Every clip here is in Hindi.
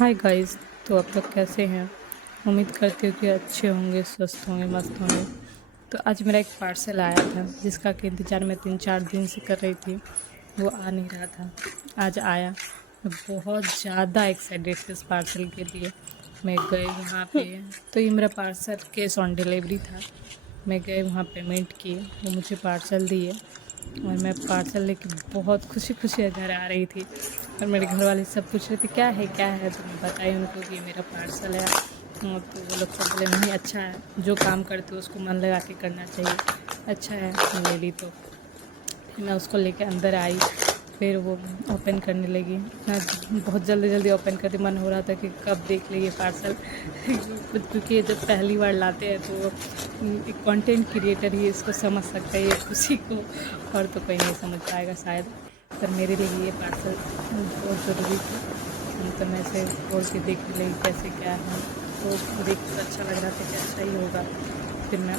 Hi guys. तो आप लोग कैसे हैं? उम्मीद करती हूँ कि अच्छे होंगे, स्वस्थ होंगे, मस्त होंगे। तो आज मेरा एक पार्सल आया था जिसका कि इंतज़ार मैं 3-4 दिन से कर रही थी। वो आ नहीं रहा था, आज आया। मैं बहुत ज़्यादा एक्साइटेड थी उस पार्सल के लिए। मैं गई वहाँ पे, तो ये मेरा पार्सल कैश ऑन डिलीवरी था। मैं गई वहाँ, पेमेंट की, वो मुझे पार्सल दिए और मैं पार्सल लेके बहुत खुशी खुशी घर आ रही थी। और मेरे घर वाले सब पूछ रहे थे क्या है क्या है, तो मैं बताई उनको कि ये मेरा पार्सल है। तो वो लोग सब बोले नहीं अच्छा है, जो काम करते हो उसको मन लगा के करना चाहिए। अच्छा है, ले ली। तो फिर मैं उसको लेके अंदर आई, फिर वो ओपन करने लगी। मैं बहुत जल्दी जल्दी ओपन करती, मन हो रहा था कि कब देख ले ये पार्सल क्योंकि जब पहली बार लाते हैं तो एक कंटेंट क्रिएटर ही इसको समझ सकता है ये खुशी को, और तो कोई नहीं समझ पाएगा शायद। पर मेरे लिए ये पार्सल बहुत ज़रूरी था। तो मैं इसे खोल के देखने लगी कैसे क्या है, तो देख कर अच्छा लग रहा था कि अच्छा ही होगा। फिर मैं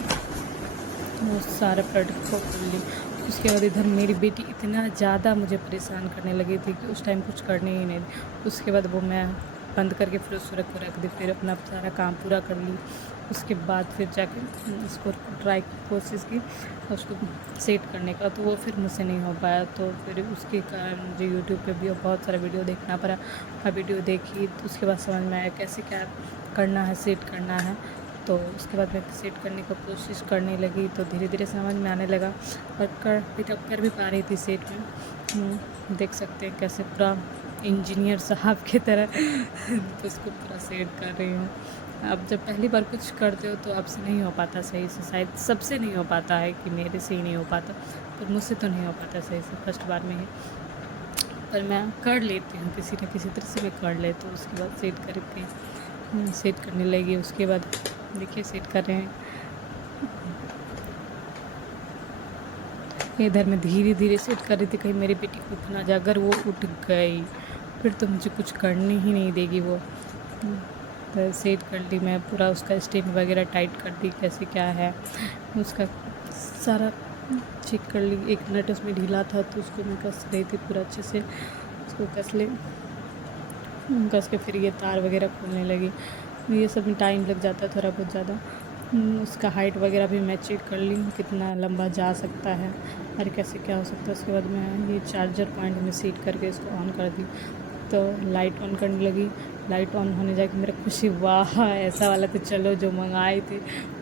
वो सारा प्रोडक्ट को खोल ली। उसके बाद इधर मेरी बेटी इतना ज़्यादा मुझे परेशान करने लगी थी कि उस टाइम कुछ करने ही नहीं दी। उसके बाद वो मैं बंद करके फिर उस सूरज को रख दी, फिर अपना सारा काम पूरा कर ली। उसके बाद फिर जाके इसको ट्राई की कोशिश की उसको सेट करने का, तो वो फिर मुझसे नहीं हो पाया। तो फिर उसके कारण मुझे यूट्यूब पे भी बहुत सारा वीडियो देखना पड़ा। वीडियो देखी तो उसके बाद समझ में आया कैसे क्या करना है, सेट करना है। तो उसके बाद मैं सेट करने की कोशिश करने लगी, तो धीरे धीरे समझ में आने लगा और कर भी पा रही थी सेट में। देख सकते हैं कैसे पूरा इंजीनियर साहब की तरह तो उसको पूरा सेट कर रही हूँ। अब जब पहली बार कुछ करते हो तो आपसे नहीं हो पाता सही से, शायद सबसे नहीं हो पाता है कि मेरे से ही नहीं हो पाता, पर मुझसे तो नहीं हो पाता सही से फर्स्ट बार में ही। पर मैं कर लेती हूँ, किसी न किसी तरह से मैं कर लेती हूँ। उसके बाद सेट करके सेट करने लगी। उसके बाद देखिए सेट कर रहे हैं। इधर मैं धीरे धीरे सेट कर रही थी, कहीं मेरी बेटी उठ ना जाए। अगर वो उठ गई फिर तो मुझे कुछ करने ही नहीं देगी वो। तो सेट कर ली मैं पूरा, उसका स्टेप वगैरह टाइट कर दी कैसे क्या है, उसका सारा चेक कर ली। एक नट उसमें ढीला था तो उसको मैं कस रही थी पूरा अच्छे से, उसको कस के फिर ये तार वगैरह खोलने लगी। ये सब में टाइम लग जाता है थोड़ा बहुत ज़्यादा। उसका हाइट वगैरह भी मैं चेक कर ली कितना लंबा जा सकता है और कैसे क्या हो सकता है। उसके बाद मैं ये चार्जर पॉइंट में सेट करके इसको ऑन कर दी, तो लाइट ऑन करने लगी। लाइट ऑन होने जाके मेरा खुशी, वाह ऐसा वाला तो चलो जो मंगाए थे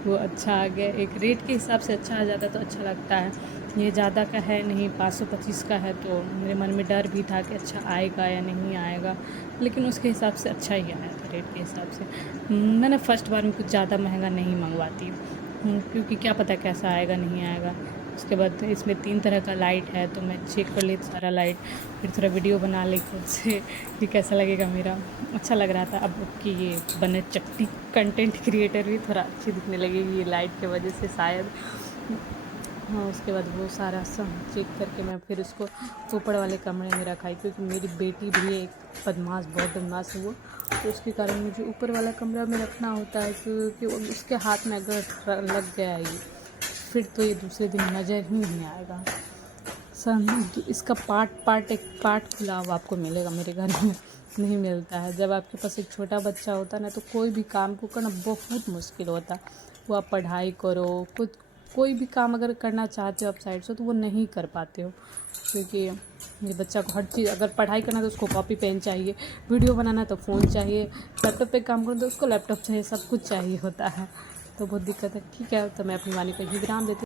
वो अच्छा आ गया। एक रेट के हिसाब से अच्छा आ जाता तो अच्छा लगता है। ये ज़्यादा का है नहीं, 525 का है, तो मेरे मन में डर भी था कि अच्छा आएगा या नहीं आएगा, लेकिन उसके हिसाब से अच्छा ही आया था रेट के हिसाब से। मैंने फ़र्स्ट बार में कुछ ज़्यादा महंगा नहीं मंगवाती हूँ क्योंकि क्या पता कैसा आएगा नहीं आएगा। उसके बाद इसमें 3 तरह का लाइट है, तो मैं चेक कर ली सारा लाइट, फिर थोड़ा वीडियो बना ली खुद से कि कैसा लगेगा मेरा। अच्छा लग रहा था। अब कि ये बने चट्टी कंटेंट क्रिएटर भी थोड़ा अच्छी दिखने लगेगी ये लाइट की वजह से शायद। हाँ, उसके बाद वो सारा सब चेक करके मैं फिर उसको ऊपर वाले कमरे में रखाई, क्योंकि मेरी बेटी भी एक बदमाश, बहुत बदमाश है वो, तो उसके कारण मुझे ऊपर वाला कमरा में रखना होता है, क्योंकि उसके हाथ में अगर लग गया ये फिर तो ये दूसरे दिन नज़र ही नहीं आएगा। इसका एक पार्ट खुला हुआ आपको मिलेगा मेरे घर में, नहीं मिलता है। जब आपके पास एक छोटा बच्चा होता है ना, तो कोई भी काम को करना बहुत मुश्किल होता है। वो आप पढ़ाई करो, कुछ कोई भी काम अगर करना चाहते हो आप साइड से, तो वो नहीं कर पाते हो, क्योंकि ये बच्चा को हर चीज़, अगर पढ़ाई करना तो उसको कॉपी पेन चाहिए, वीडियो बनाना तो फ़ोन चाहिए, लैपटॉप पे काम करना तो उसको लैपटॉप चाहिए, सब कुछ चाहिए होता है। तो बहुत दिक्कत है। ठीक है, तो मैं अपनी वाणी को ही विराम देती हूँ।